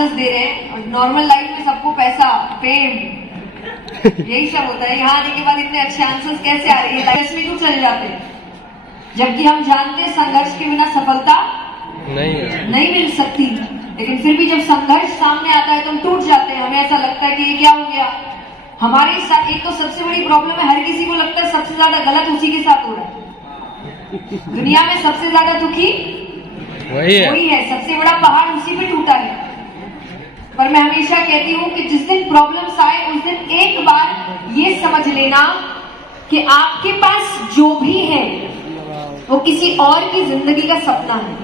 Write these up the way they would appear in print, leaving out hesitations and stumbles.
Chances दे रहे हैं। Normal life में सबको पैसा, फेम, यही सब होता है। यहाँ आने के बाद इतने अच्छे आंसर्स कैसे आ रही है? लाइफ में क्यों चले जाते हैं? जबकि हम जानते हैं संघर्ष के बिना सफलता नहीं मिल सकती। लेकिन फिर भी जब संघर्ष सामने आता है तो हम टूट जाते हैं। हमें ऐसा लगता है कि ये क्या हो गया हमारे साथ। एक तो सबसे बड़ी प्रॉब्लम है, हर किसी को लगता है सबसे ज्यादा गलत उसी के साथ हो रहा है। दुनिया में सबसे ज्यादा दुखी वही है, सबसे बड़ा पहाड़ उसी पे टूटा है। पर मैं हमेशा कहती हूँ कि जिस दिन प्रॉब्लम्स आए उस दिन एक बार ये समझ लेना कि आपके पास जो भी है वो किसी और की जिंदगी का सपना है,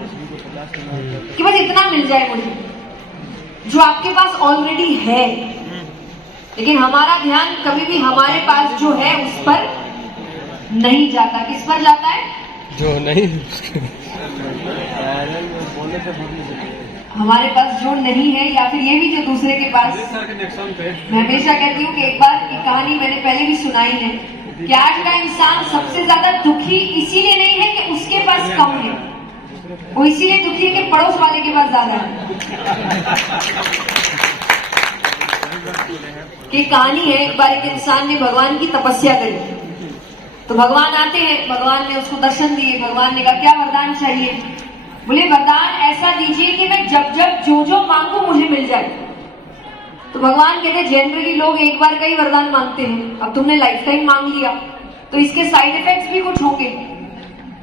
कि बस इतना मिल जाए मुझे जो आपके पास ऑलरेडी है। लेकिन हमारा ध्यान कभी भी हमारे पास जो है उस पर नहीं जाता। किस पर जाता है? जो नहीं हमारे पास जो नहीं है, या फिर ये भी जो दूसरे के पास। मैं हमेशा कहती हूँ कि एक बार की कहानी मैंने पहले भी सुनाई है कि आज का इंसान सबसे ज्यादा दुखी इसीलिए नहीं है कि उसके पास कम है, वो इसीलिए दुखी है कि पड़ोस वाले के पास ज्यादा है। कि कहानी है, एक बार एक इंसान ने भगवान की तपस्या करी। तो भगवान आते हैं, भगवान ने उसको दर्शन दिए। भगवान ने कहा क्या वरदान चाहिए? बोले वरदान ऐसा दीजिए कि मैं जब जब जो मांगू मुझे मिल जाए। तो भगवान कहते जनरली लोग एक बार का ही वरदान मांगते हैं, अब तुमने लाइफ टाइम मांग लिया तो इसके साइड इफेक्ट्स भी कुछ होंगे।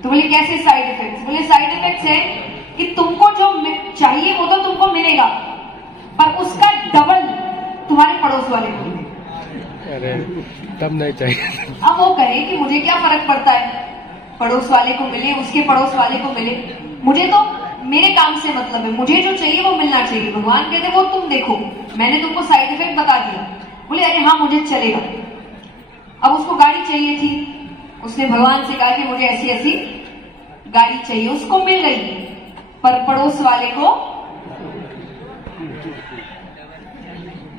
तो बोले कैसे साइड इफेक्ट्स? बोले साइड इफेक्ट्स है कि तुमको जो चाहिए वो तो तुमको मिलेगा, पर उसका डबल तुम्हारे पड़ोस वाले को मिलेगा। अरे तब नहीं चाहिए। अब वो कहे कि मुझे क्या फर्क पड़ता है, पड़ोस वाले को मिले, उसके पड़ोस वाले को मिले, मुझे तो मेरे काम से मतलब है, मुझे जो चाहिए वो मिलना चाहिए। भगवान कहते वो तुम देखो, मैंने तुमको साइड इफेक्ट बता दिया। बोले अरे हाँ मुझे चलेगा। अब उसको गाड़ी चाहिए थी, उसने भगवान से कहा कि मुझे ऐसी ऐसी गाड़ी चाहिए। उसको मिल गई, पर पड़ोस वाले को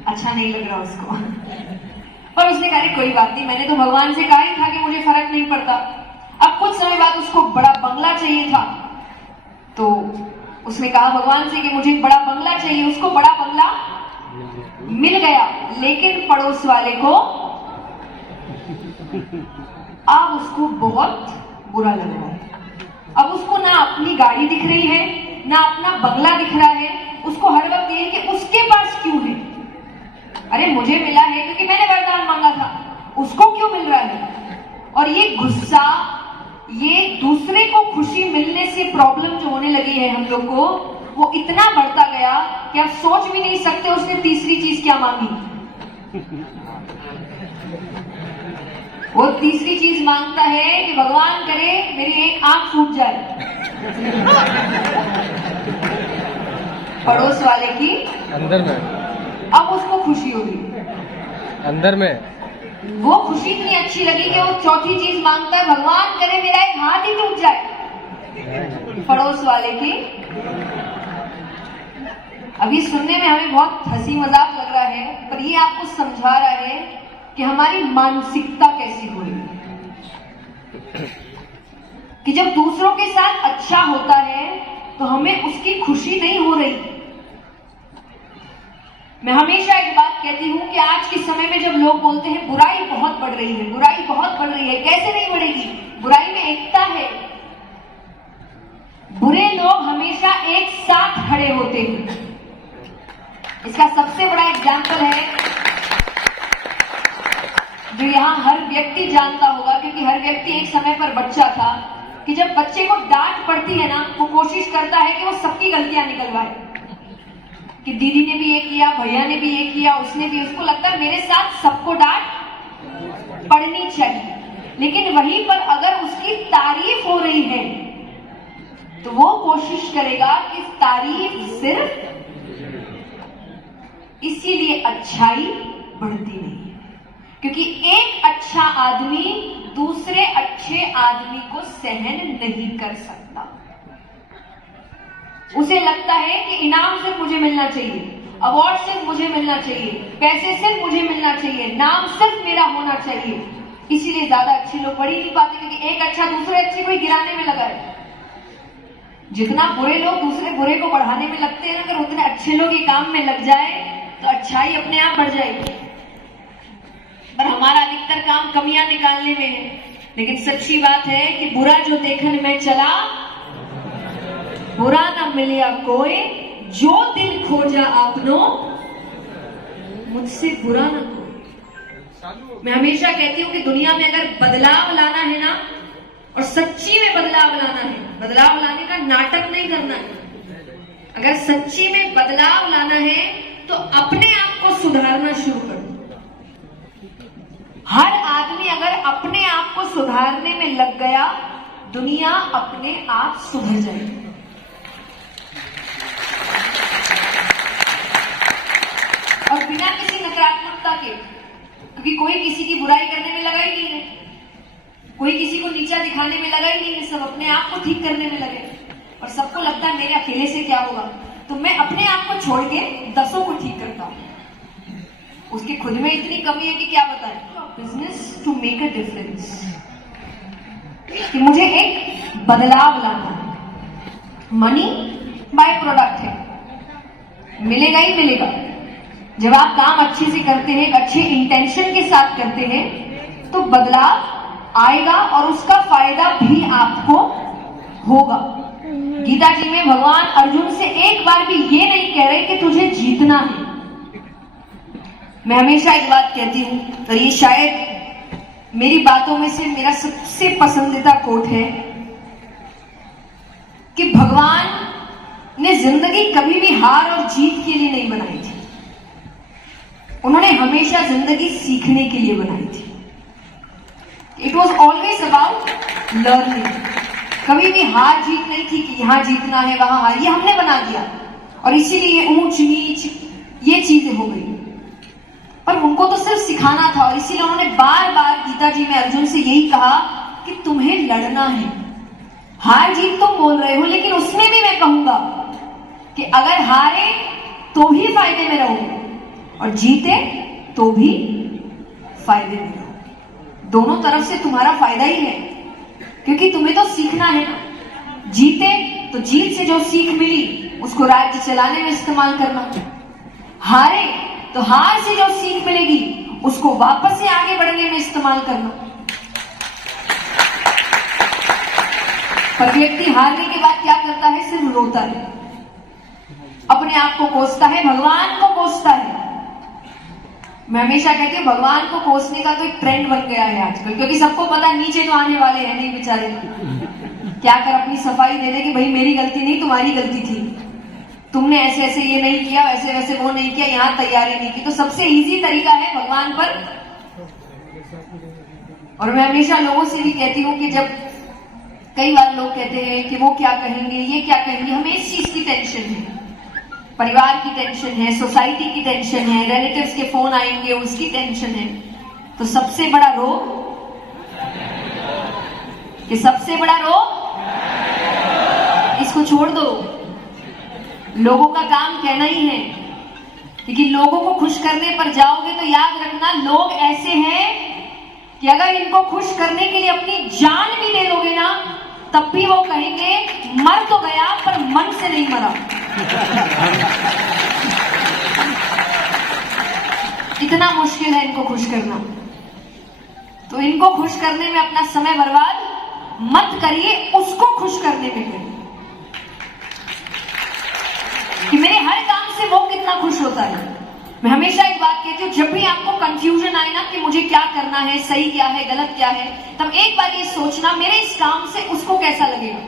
अच्छा नहीं लग रहा उसको। पर उसने कहा कोई बात नहीं, मैंने तो भगवान से कहा ही था कि मुझे फर्क नहीं पड़ता। अब कुछ समय बाद उसको बड़ा बंगला चाहिए था, तो उसने कहा भगवान से कि मुझे बड़ा बंगला चाहिए। उसको बड़ा बंगला मिल गया, लेकिन पड़ोस वाले को अब उसको बहुत बुरा लग रहा है। अब उसको ना अपनी गाड़ी दिख रही है, ना अपना बंगला दिख रहा है। उसको हर वक्त ये कि उसके पास क्यों है? अरे मुझे मिला है क्योंकि मैंने वरदान मांगा था, उसको क्यों मिल रहा है? और ये गुस्सा, ये दूसरे को खुशी मिलने से प्रॉब्लम जो होने लगी है हम लोग को, वो इतना बढ़ता गया कि आप सोच भी नहीं सकते उसने तीसरी चीज क्या मांगी। वो तीसरी चीज मांगता है कि भगवान करे मेरी एक आंख फूट जाए। पड़ोस वाले की अंदर में, अब उसको खुशी होगी अंदर में। वो खुशी इतनी अच्छी लगी कि वो चौथी चीज मांगता है भगवान करे मेरा एक हाथ ही टूट जाए। पड़ोस वाले की। अभी सुनने में हमें बहुत हंसी मजाक लग रहा है, पर ये आपको समझा रहा है कि हमारी मानसिकता कैसी हो रही है। कि जब दूसरों के साथ अच्छा होता है तो हमें उसकी खुशी नहीं हो रही। मैं हमेशा एक बात कहती हूं कि आज के समय में जब लोग बोलते हैं बुराई बहुत बढ़ रही है, बुराई बहुत बढ़ रही है, कैसे नहीं बढ़ेगी? बुराई में एकता है। बुरे लोग हमेशा एक साथ खड़े होते हैं। इसका सबसे बड़ा एग्जाम्पल है जो यहाँ हर व्यक्ति जानता होगा, क्योंकि हर व्यक्ति एक समय पर बच्चा था, कि जब बच्चे को डांट पड़ती है ना, वो कोशिश करता है कि वो सबकी गलतियां निकलवाए। कि दीदी ने भी ये किया, भैया ने भी ये किया, उसने भी, उसको लगता है मेरे साथ सबको डांट पड़नी चाहिए। लेकिन वहीं पर अगर उसकी तारीफ हो रही है तो वो कोशिश करेगा कि तारीफ सिर्फ इसीलिए अच्छाई बढ़ती नहीं है, क्योंकि एक अच्छा आदमी दूसरे अच्छे आदमी को सहन नहीं कर सकता। उसे लगता है कि इनाम सिर्फ मुझे मिलना चाहिए, अवार्ड सिर्फ मुझे मिलना चाहिए, पैसे सिर्फ मुझे मिलना चाहिए, नाम सिर्फ मेरा होना चाहिए। इसीलिए ज्यादा अच्छे लोग पढ़ ही नहीं पाते, क्योंकि एक अच्छा दूसरे अच्छे को ही गिराने में लगा है। जितना बुरे लोग दूसरे बुरे को बढ़ाने में लगते हैं, अगर उतने अच्छे लोग ये काम में लग जाए तो अच्छाई अपने आप बढ़ जाएगी। पर हमारा अधिकतर काम कमियां निकालने में है। लेकिन सच्ची बात है कि बुरा जो देखने में चला, बुरा न मिलिया कोई, जो दिल खोजा आपनो, मुझसे बुरा न कोई। मैं हमेशा कहती हूं कि दुनिया में अगर बदलाव लाना है ना, और सच्ची में बदलाव लाना है, बदलाव लाने का नाटक नहीं करना है। अगर सच्ची में बदलाव लाना है तो अपने आप को सुधारना शुरू कर दो। हर आदमी अगर अपने आप को सुधारने में लग गया, दुनिया अपने आप सुधर जाएगी। और बिना किसी नकारात्मकता के, क्योंकि कोई किसी की बुराई करने में लगा ही नहीं है, कोई किसी को नीचा दिखाने में लगा ही नहीं है, सब अपने आप को ठीक करने में लगे। और सबको लगता है मेरे अकेले से क्या होगा, तो मैं अपने आप को छोड़ के 10 को ठीक करता हूं। उसकी खुद में इतनी कमी है कि क्या बताएं। Business to make a difference, कि मुझे एक बदलाव लाना है। मनी बाय प्रोडक्ट है, मिलेगा ही मिलेगा। जब आप काम अच्छे से करते हैं, एक अच्छे इंटेंशन के साथ करते हैं, तो बदलाव आएगा और उसका फायदा भी आपको होगा। गीता जी में भगवान अर्जुन से एक बार भी ये नहीं कह रहे कि तुझे जीतना है। मैं हमेशा एक बात कहती हूं, और ये शायद मेरी बातों में से मेरा सबसे पसंदीदा कोट है, कि भगवान ने जिंदगी कभी भी हार और जीत के लिए नहीं बनाई थी। उन्होंने हमेशा जिंदगी सीखने के लिए बनाई थी। It was always about learning. कभी भी हार जीत नहीं थी कि यहां जीतना है वहां हार, ये हमने बना दिया और इसीलिए ऊंच नीच ये चीजें हो गई। पर उनको तो सिर्फ सिखाना था, और इसीलिए उन्होंने बार बार गीता जी में अर्जुन से यही कहा कि तुम्हें लड़ना है। हार जीत तुम बोल रहे हो, लेकिन उसमें भी मैं कहूंगा कि अगर हारे तो भी फायदे में रहोगे और जीते तो भी फायदे में रहो। दोनों तरफ से तुम्हारा फायदा ही है, क्योंकि तुम्हें तो सीखना है ना। जीते तो जीत से जो सीख मिली उसको राज्य चलाने में इस्तेमाल करना, हारे तो हार से जो सीख मिलेगी उसको वापस से आगे बढ़ने में इस्तेमाल करना। पर व्यक्ति हारने के बाद क्या करता है? सिर्फ रोता है, अपने आप को कोसता है, भगवान को कोसता है। मैं हमेशा कहती हूँ भगवान को कोसने का तो एक ट्रेंड बन गया है आजकल, क्योंकि सबको पता है नीचे तो आने वाले हैं नहीं बेचारे, क्या कर अपनी सफाई दे दे कि भाई मेरी गलती नहीं तुम्हारी गलती थी, तुमने ऐसे ऐसे ये नहीं किया, वैसे वैसे वो नहीं किया, यहाँ तैयारी नहीं की। तो सबसे इजी तरीका है भगवान पर। और मैं हमेशा लोगों से भी कहती हूँ कि जब कई बार लोग कहते हैं कि वो क्या कहेंगे, ये क्या कहेंगे, हमें इस चीज की टेंशन है, परिवार की टेंशन है, सोसाइटी की टेंशन है, रिलेटिव्स के फोन आएंगे उसकी टेंशन है। तो सबसे बड़ा रोग, कि सबसे बड़ा रोग, इसको छोड़ दो। लोगों का काम कहना ही है, क्योंकि लोगों को खुश करने पर जाओगे तो याद रखना लोग ऐसे हैं कि अगर इनको खुश करने के लिए अपनी जान भी दे दोगे ना, तब भी वो कहेंगे मर तो गया पर मन से नहीं मरा। इतना मुश्किल है इनको खुश करना। तो इनको खुश करने में अपना समय बर्बाद मत करिए, उसको खुश करने में करिए कि मेरे हर काम से वो कितना खुश होता है। मैं हमेशा एक बात कहती हूँ, जब भी आपको कंफ्यूजन आए ना कि मुझे क्या करना है, सही क्या है, गलत क्या है, तब एक बार ये सोचना मेरे इस काम से उसको कैसा लगेगा।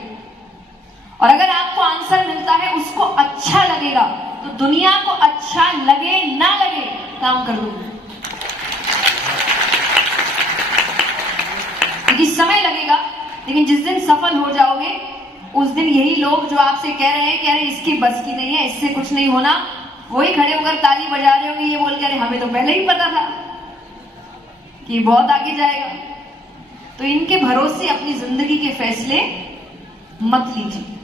और अगर आपको आंसर मिलता है उसको अच्छा लगेगा, तो दुनिया को अच्छा लगे ना लगे काम कर दो, क्योंकि समय लगेगा। लेकिन जिस दिन सफल हो जाओगे उस दिन यही लोग जो आपसे कह रहे हैं कि अरे इसकी बस की नहीं है, इससे कुछ नहीं होना, वही खड़े होकर ताली बजा रहे होंगे ये बोल के अरे हमें तो पहले ही पता था कि बहुत आगे जाएगा। तो इनके भरोसे अपनी जिंदगी के फैसले मत लीजिए।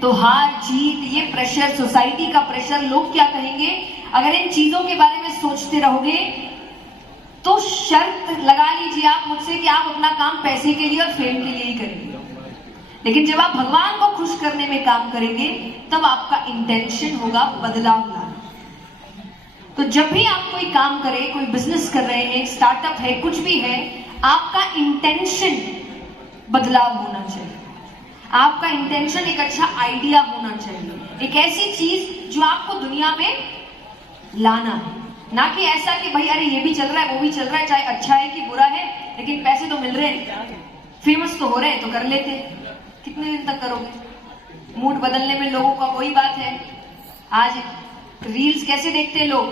तो हार जीत, ये प्रेशर, सोसाइटी का प्रेशर, लोग क्या कहेंगे, अगर इन चीजों के बारे में सोचते रहोगे तो शर्त लगा लीजिए आप मुझसे कि आप अपना काम पैसे के लिए और फेम के लिए ही करेंगे। लेकिन जब आप भगवान को खुश करने में काम करेंगे तब आपका इंटेंशन होगा बदलाव लाना। तो जब भी आप कोई काम करें, कोई बिजनेस कर रहे हैं, स्टार्टअप है, कुछ भी है, आपका इंटेंशन बदलाव होना चाहिए। आपका इंटेंशन एक अच्छा आइडिया होना चाहिए, एक ऐसी चीज जो आपको दुनिया में लाना है, ना कि ऐसा कि भाई अरे ये भी चल रहा है, वो भी चल रहा है, चाहे अच्छा है कि बुरा है, लेकिन पैसे तो मिल रहे हैं, फेमस तो हो रहे हैं, तो कर लेते हैं। कितने दिन तक करोगे? मूड बदलने में लोगों का वही बात है। आज रील्स कैसे देखते हैं लोग?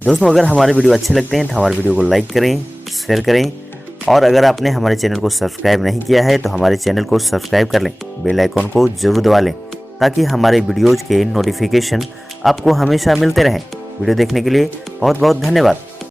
दोस्तों, अगर हमारे वीडियो अच्छे लगते हैं तो हमारे वीडियो को लाइक करें, शेयर करें, और अगर आपने हमारे चैनल को सब्सक्राइब नहीं किया है तो हमारे चैनल को सब्सक्राइब कर लें, बेल आइकॉन को जरूर दबा लें ताकि हमारे वीडियोज़ के नोटिफिकेशन आपको हमेशा मिलते रहें। वीडियो देखने के लिए बहुत बहुत धन्यवाद।